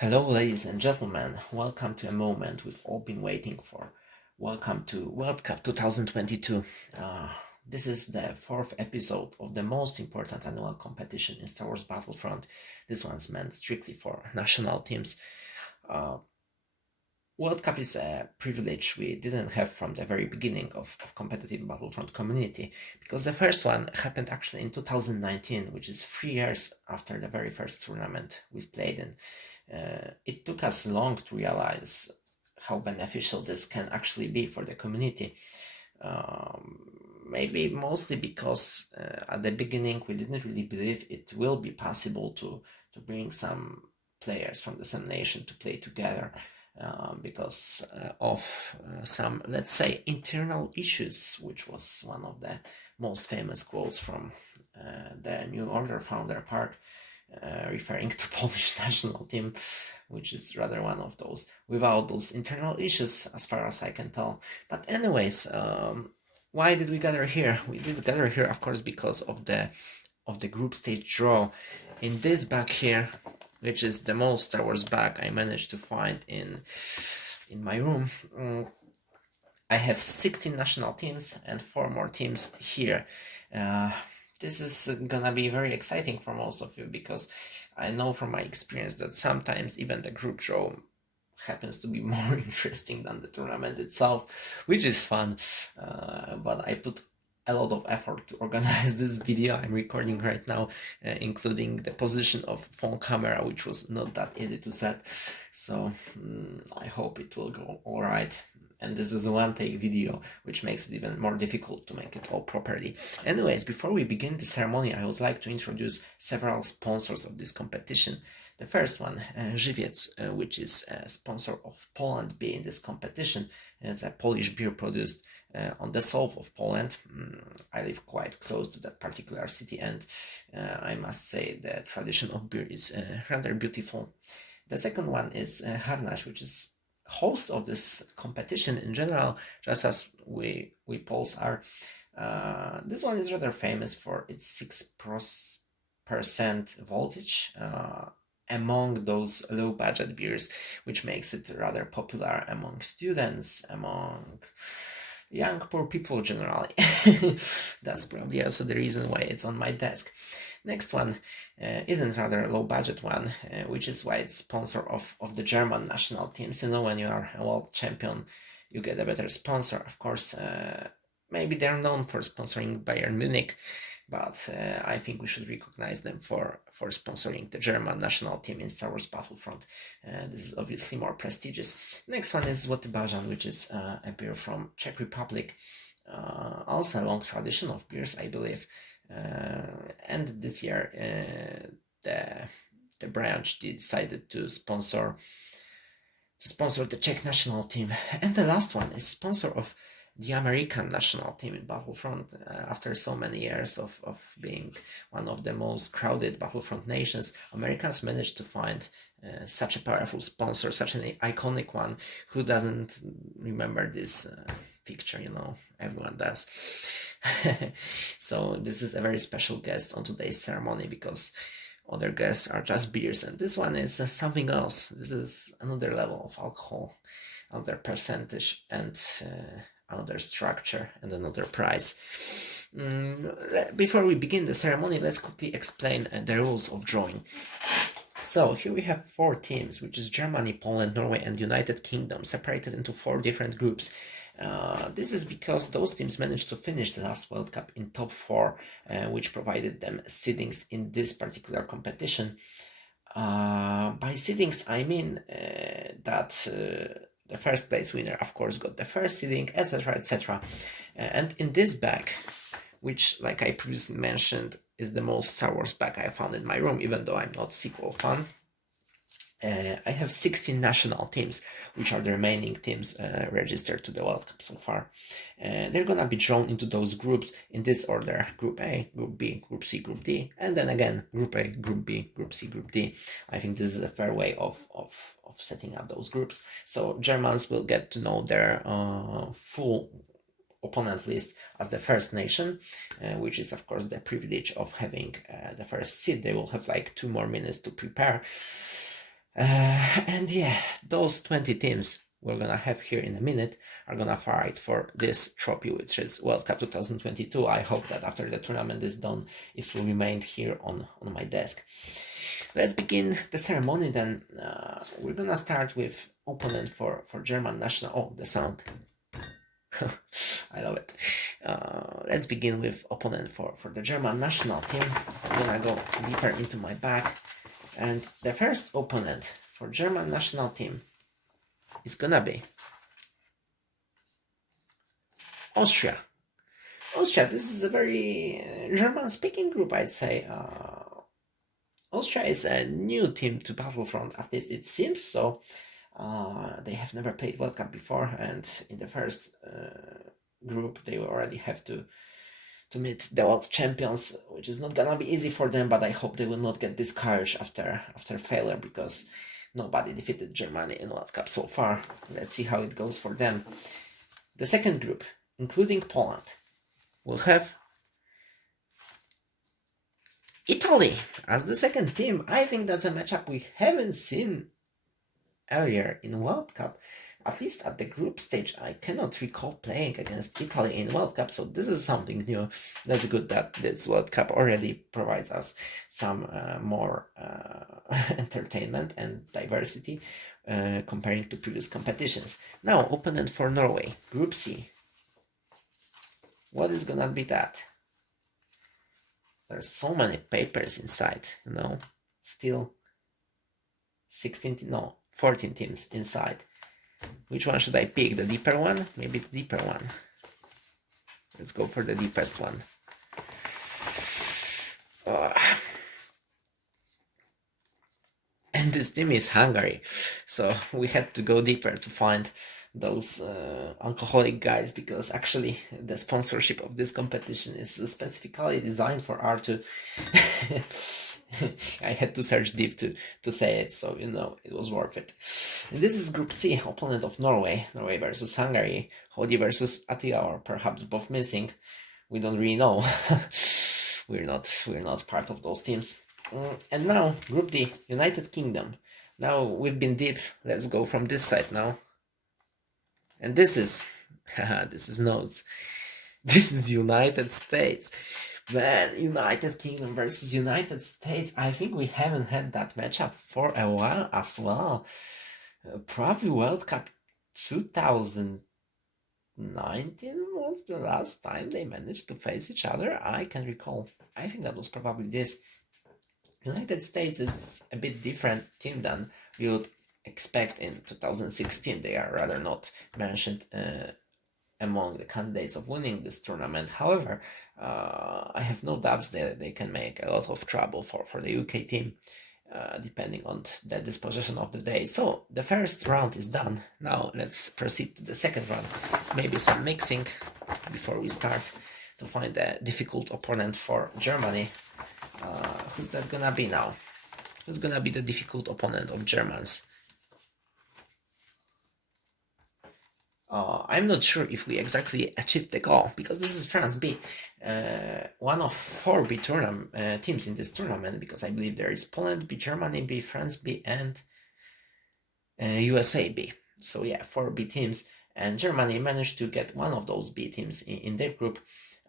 Hello, ladies and gentlemen. Welcome to a moment we've all been waiting for. Welcome to World Cup 2022. This is the fourth episode of the most important annual competition in Star Wars Battlefront. This one's meant strictly for national teams. World Cup is a privilege we didn't have from the very beginning of competitive Battlefront community, because the first one happened actually in 2019, which is 3 years after the very first tournament we've played in. It took us long to realize how beneficial this can actually be for the community. Maybe mostly because at the beginning we didn't really believe it will be possible to bring some players from the same nation to play together. Because of some, let's say, internal issues, which was one of the most famous quotes from the New Order founder part, referring to Polish national team, which is rather one of those without those internal issues, as far as I can tell. But anyways, why did we gather here? We did gather here, of course, because of the group stage draw. In this bag here, which is the most Star Wars bag I managed to find in my room, I have 16 national teams and 4 more teams here. This is gonna be very exciting for most of you, because I know from my experience that sometimes even the group draw happens to be more interesting than the tournament itself, which is fun. But I put a lot of effort to organize this video I'm recording right now, including the position of phone camera, which was not that easy to set. So I hope it will go all right. And this is a one-take video, which makes it even more difficult to make it all properly. Anyways, before we begin the ceremony, I would like to introduce several sponsors of this competition. The first one, Żywiec, which is a sponsor of Poland beer in this competition. It's a Polish beer produced on the south of Poland. I live quite close to that particular city, and I must say the tradition of beer is rather beautiful. The second one is Harnaś, which is host of this competition in general, just as we Poles are. This one is rather famous for its 6% voltage among those low budget beers, which makes it rather popular among students, among young poor people generally. That's probably also the reason why it's on my desk. Next one isn't rather low budget one, which is why it's sponsor of the German national teams. You know, when you are a world champion, you get a better sponsor. Of course, maybe they're known for sponsoring Bayern Munich, but I think we should recognize them for sponsoring the German national team in Star Wars Battlefront. This is obviously more prestigious. Next one is Złoty Bajan, which is a beer from Czech Republic. Also a long tradition of beers, I believe. And this year, the branch decided to sponsor the Czech national team. And the last one is sponsor of the American national team in Battlefront. After so many years of being one of the most crowded Battlefront nations, Americans managed to find such a powerful sponsor, such an iconic one. Who doesn't remember this picture? You know, everyone does. So this is a very special guest on today's ceremony, because other guests are just beers, and this one is something else. This is another level of alcohol, another percentage, and another structure, and another price. Before we begin the ceremony, let's quickly explain the rules of drawing. So here we have 4 teams, which is Germany, Poland, Norway, and United Kingdom, separated into 4 different groups. This is because those teams managed to finish the last World Cup in top 4, which provided them seedings in this particular competition. By seedings, I mean that the first place winner, of course, got the first seeding, etc., etc. And in this bag, which, like I previously mentioned, is the most Star Wars bag I found in my room, even though I'm not sequel fan, I have 16 national teams, which are the remaining teams registered to the World Cup so far. They're gonna be drawn into those groups in this order: Group A, Group B, Group C, Group D, and then again Group A, Group B, Group C, Group D. I think this is a fair way of setting up those groups. So Germans will get to know their full opponent list as the first nation, which is of course the privilege of having the first seed. They will have like 2 more minutes to prepare. And yeah, those 20 teams we're gonna have here in a minute are gonna fight for this trophy, which is World Cup 2022. I hope that after the tournament is done, it will remain here on my desk. Let's begin the ceremony then. We're gonna start with opponent for German national. Oh, the sound. I love it. Let's begin with opponent for the German national team. I'm gonna go deeper into my bag. And the first opponent for German national team is gonna be Austria. Austria, this is a very German-speaking group, I'd say. Austria is a new team to Battlefront, at least it seems so. They have never played World Cup before, and in the first group they already have to meet the world champions, which is not gonna be easy for them, but I hope they will not get discouraged after failure, because nobody defeated Germany in World Cup so far. Let's see how it goes for them. The second group, including Poland, will have Italy as the second team. I think that's a matchup we haven't seen earlier in World Cup. At least at the group stage, I cannot recall playing against Italy in World Cup, so this is something new. That's good that this World Cup already provides us some more entertainment and diversity comparing to previous competitions. Now, opponent for Norway, Group C. What is gonna be that? There's so many papers inside, you know. Still 14 teams inside. Which one should I pick? The deeper one? Maybe the deeper one. Let's go for the deepest one. And this team is Hungary. So we had to go deeper to find those alcoholic guys, because actually the sponsorship of this competition is specifically designed for R2. I had to search deep to say it, so you know it was worth it. And this is Group C, opponent of Norway versus Hungary, Hody versus Attila, or perhaps both missing. We don't really know. we're not part of those teams. And now Group D, United Kingdom. Now we've been deep. Let's go from this side now. And this is this is notes. This is United States. Man, United Kingdom versus United States. I think we haven't had that matchup for a while as well. Probably World Cup 2019 was the last time they managed to face each other. I can recall. I think that was probably this. United States is a bit different team than we would expect in 2016. They are rather not mentioned among the candidates of winning this tournament. However, I have no doubts that they can make a lot of trouble for the UK team, depending on the disposition of the day. So the first round is done. Now let's proceed to the second round. Maybe some mixing before we start to find a difficult opponent for Germany. Who's that gonna be now? Who's gonna be the difficult opponent of Germans? I'm not sure if we exactly achieved the goal, because this is France B, one of 4 B teams in this tournament, because I believe there is Poland B, Germany B, France B, and USA B. So yeah, 4 B teams, and Germany managed to get one of those B teams in their group.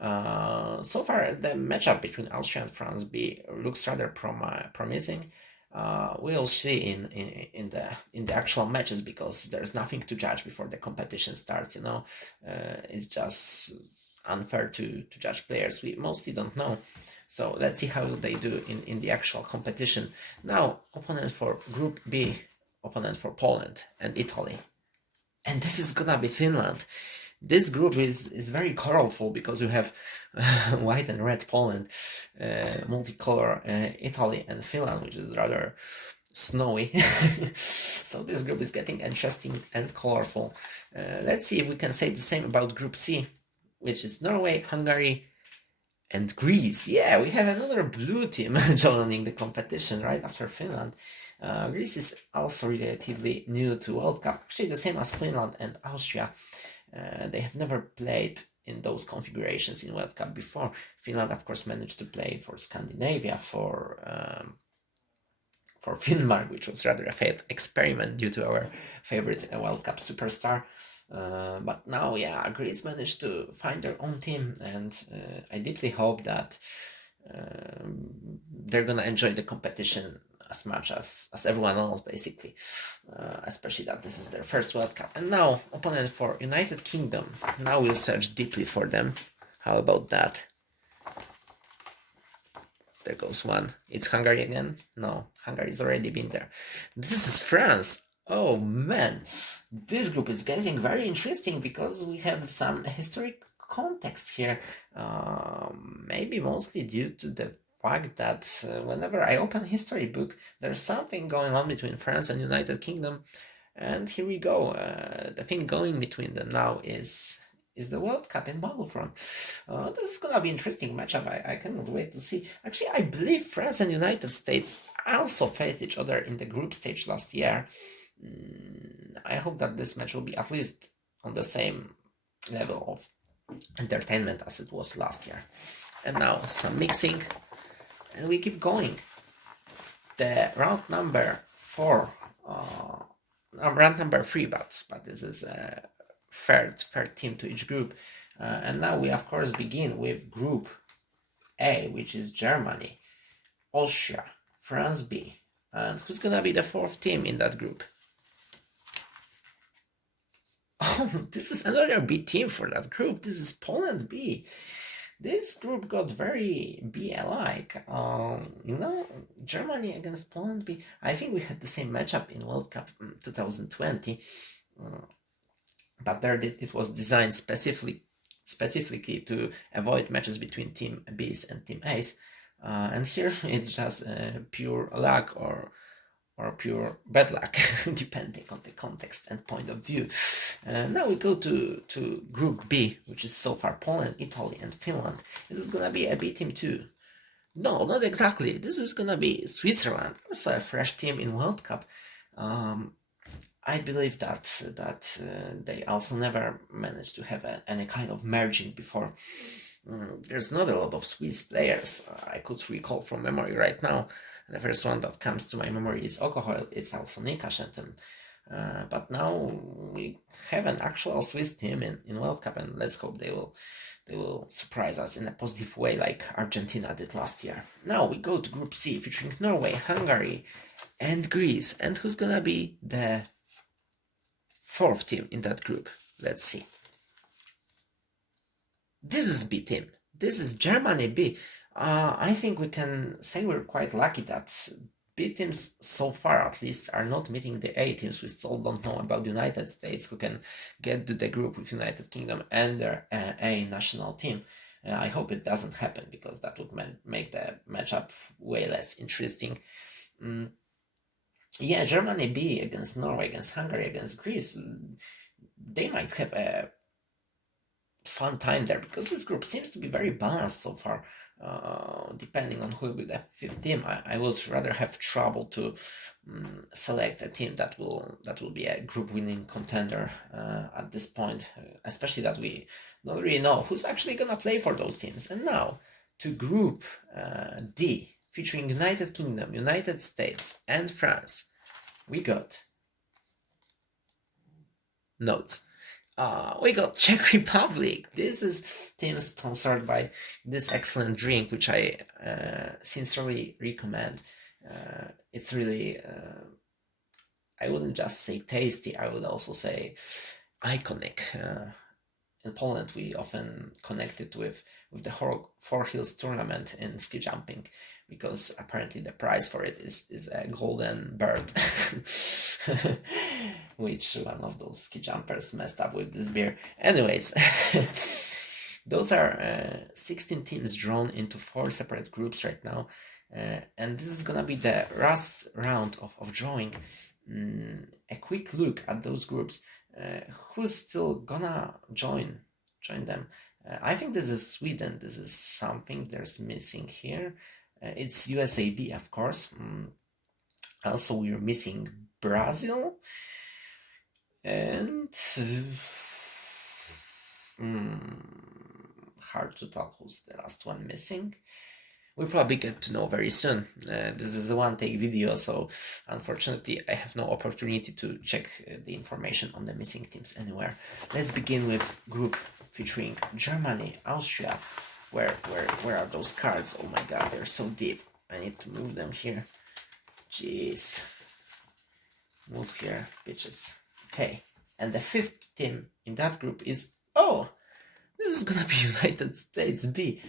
So far, the matchup between Austria and France B looks rather promising. We'll see in the actual matches, because there's nothing to judge before the competition starts. You know, it's just unfair to judge players we mostly don't know. So let's see how they do in the actual competition. Now, opponent for Group B, opponent for Poland and Italy, and this is gonna be Finland. This group is very colorful, because you have white and red Poland, multicolor Italy, and Finland, which is rather snowy. So this group is getting interesting and colorful. Let's see if we can say the same about Group C, which is Norway, Hungary, and Greece. Yeah, we have another blue team joining the competition right after Finland. Greece is also relatively new to World Cup, actually the same as Finland and Austria. They have never played in those configurations in World Cup before. Finland, of course, managed to play for Scandinavia, for for Finnmark, which was rather a failed experiment due to our favorite World Cup superstar. But now, yeah, Greece managed to find their own team, and I deeply hope that they're gonna enjoy the competition as much as everyone else, basically. Especially that this is their first World Cup. And now, opponent for United Kingdom. Now we'll search deeply for them. How about that? There goes one. It's Hungary again? No, Hungary's already been there. This is France. Oh man, this group is getting very interesting because we have some historic context here. Maybe mostly due to the fact that whenever I open a history book, there's something going on between France and United Kingdom. And here we go. The thing going between them now is the World Cup in Battlefront. This is gonna be an interesting matchup. I cannot wait to see. Actually, I believe France and United States also faced each other in the group stage last year. I hope that this match will be at least on the same level of entertainment as it was last year. And now some mixing, and we keep going. The round number 4, round number 3, but this is third team to each group. And now we of course begin with Group A, which is Germany, Austria, France B. And who's gonna be the 4th team in that group? Oh, this is another B team for that group. This is Poland B. This group got very B-alike. Germany against Poland B. I think we had the same matchup in World Cup 2020. But there it was designed specifically to avoid matches between Team B's and Team A's. And here it's just pure luck or pure bad luck, depending on the context and point of view. Now we go to Group B, which is so far Poland, Italy, and Finland. This is gonna be a B team too. No, not exactly. This is gonna be Switzerland, also a fresh team in World Cup. I believe that they also never managed to have any kind of merging before. There's not a lot of Swiss players I could recall from memory right now. The first one that comes to my memory is Okohoil. It's also Nikashentin. But now we have an actual Swiss team in World Cup, and let's hope they will surprise us in a positive way like Argentina did last year. Now we go to Group C, featuring Norway, Hungary, and Greece. And who's gonna be the 4th team in that group? Let's see. This is B team. This is Germany B. I think we can say we're quite lucky that B teams, so far at least, are not meeting the A teams. We still don't know about the United States, who can get to the group with United Kingdom and their A national team. I hope it doesn't happen, because that would make the matchup way less interesting. Yeah, Germany B against Norway, against Hungary, against Greece. They might have a fun time there, because this group seems to be very balanced so far. Depending on who will be the 5th team, I would rather have trouble to select a team that will be a group winning contender at this point, especially that we don't really know who's actually gonna play for those teams. And now to Group D, featuring United Kingdom, United States, and France, we got notes. We got Czech Republic. This is team sponsored by this excellent drink, which I sincerely recommend. It's really, I wouldn't just say tasty, I would also say iconic. In Poland, we often connect it with the Four Hills tournament in ski jumping, because apparently the prize for it is a golden bird, which one of those ski jumpers messed up with this beer. Anyways, those are 16 teams drawn into 4 separate groups right now, and this is gonna be the last round of drawing. A quick look at those groups. Who's still gonna join them? I think this is Sweden. This is something there's missing here. It's USAB, of course. Also, we're missing Brazil, and hard to tell who's the last one missing. we'll probably get to know very soon. This is a one-take video, so unfortunately I have no opportunity to check the information on the missing teams anywhere. Let's begin with group featuring Germany, Austria. Where are those cards? Oh my god, they're so deep. I need to move them here. Jeez. Move here, bitches. Okay. And the fifth team in that group is... Oh! This is gonna be United States B.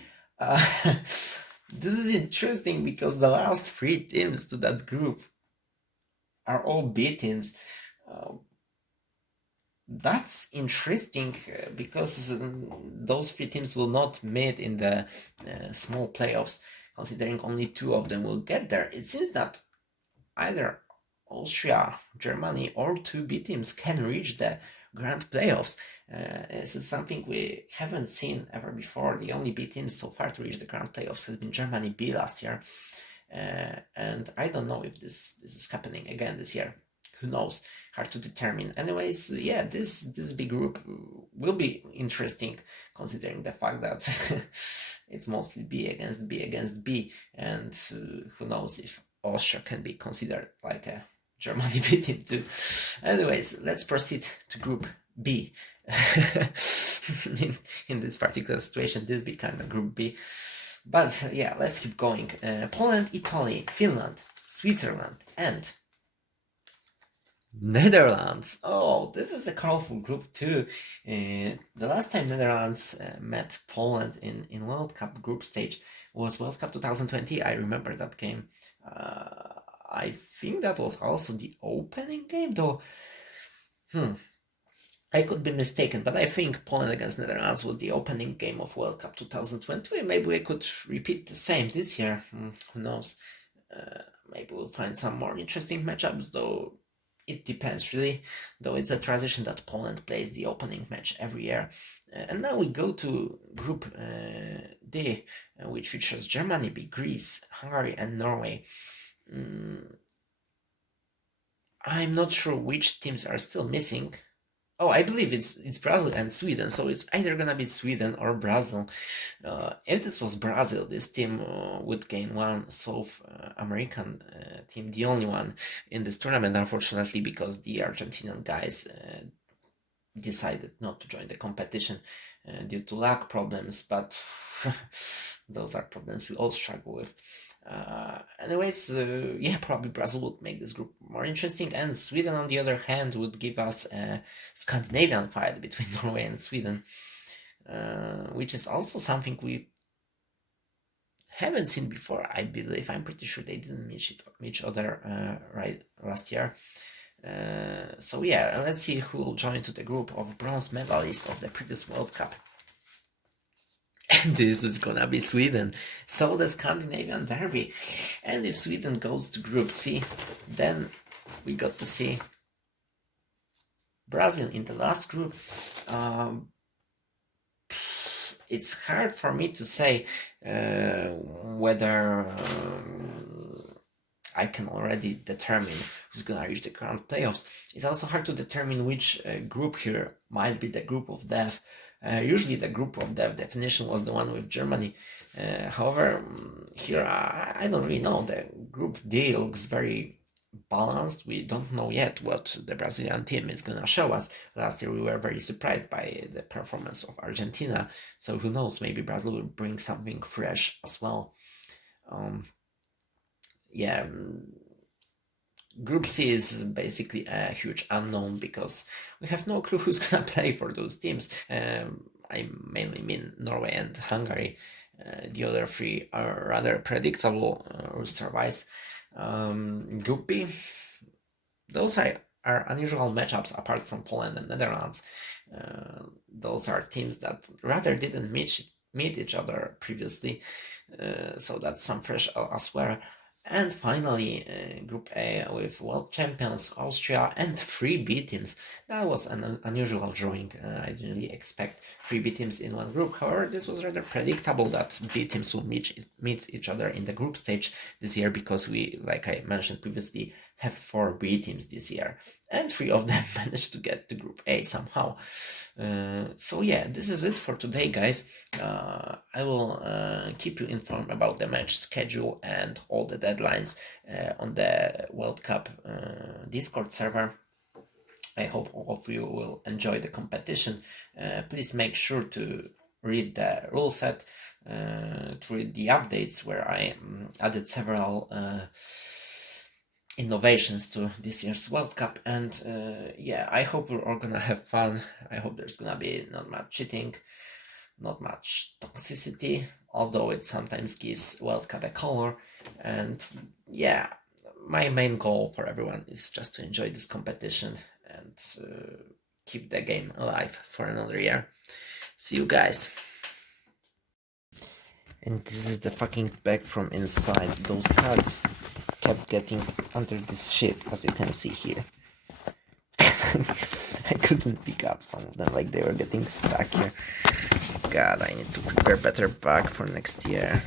This is interesting because the last three teams to that group are all B teams. That's interesting because those three teams will not meet in the small playoffs, considering only two of them will get there. It seems that either Austria, Germany, or two B teams can reach the grand playoffs. This is something we haven't seen ever before. The only B team so far to reach the grand playoffs has been Germany B last year. And I don't know if this is happening again this year. Who knows? Hard to determine. Anyways, yeah, this big group will be interesting, considering the fact that it's mostly B against B, and who knows if Austria can be considered like a Germany B team too. Anyways, let's proceed to Group B. in this particular situation, this became a Group B. But yeah, let's keep going. Poland, Italy, Finland, Switzerland, and Netherlands. Oh, this is a colorful group too. The last time Netherlands met Poland in World Cup group stage was World Cup 2020. I remember that game. I think that was also the opening game, though. I could be mistaken, but I think Poland against Netherlands was the opening game of World Cup 2020. Maybe we could repeat the same this year. Who knows? Maybe we'll find some more interesting matchups, though. It depends, really, though it's a tradition that Poland plays the opening match every year. And now we go to Group D, which features Germany, Greece, Hungary, and Norway. I'm not sure which teams are still missing. Oh, I believe it's Brazil and Sweden, so it's either gonna be Sweden or Brazil. If this was Brazil, this team would gain one South American team, the only one in this tournament, unfortunately, because the Argentinian guys decided not to join the competition due to luck problems, but those are problems we all struggle with. Anyways, yeah, probably Brazil would make this group more interesting, and Sweden, on the other hand, would give us a Scandinavian fight between Norway and Sweden, which is also something we haven't seen before, I believe. I'm pretty sure they didn't meet each other right last year. So yeah, let's see who will join to the group of bronze medalists of the previous World Cup. And this is gonna be Sweden. So the Scandinavian derby. And if Sweden goes to Group C, then we got to see Brazil in the last group. It's hard for me to say whether I can already determine who's gonna reach the grand playoffs. It's also hard to determine which group here might be the group of death. Usually the group of death definition was the one with Germany. However, here I don't really know. The group D looks very balanced. We don't know yet what the Brazilian team is gonna show us. Last year we were very surprised by the performance of Argentina, so who knows, maybe Brazil will bring something fresh as well. Yeah, Group C is basically a huge unknown because we have no clue who's gonna play for those teams. I mainly mean Norway and Hungary. The other three are rather predictable roster-wise. Group B, those are unusual matchups apart from Poland and Netherlands. Those are teams that rather didn't meet each other previously, so that's some fresh as well. And finally, Group A with world champions Austria and 3 B teams. That was an unusual drawing. I didn't really expect 3 B teams in one group. However, this was rather predictable that B teams will meet each other in the group stage this year because we, like I mentioned previously, have 4 B teams this year, and 3 of them managed to get to Group A somehow. So yeah, this is it for today, guys. I will keep you informed about the match schedule and all the deadlines on the World Cup Discord server. I hope all of you will enjoy the competition. Please make sure to read the rule set, to read the updates where I added several innovations to this year's World Cup. And yeah, I hope we're all gonna have fun. I hope there's gonna be not much cheating, not much toxicity, although it sometimes gives World Cup a color. And yeah, my main goal for everyone is just to enjoy this competition and keep the game alive for another year. See you guys. And this is the fucking bag from inside. Those cards kept getting under this shit, as you can see here. I couldn't pick up some of them, like they were getting stuck here. God, I need to prepare better bag for next year.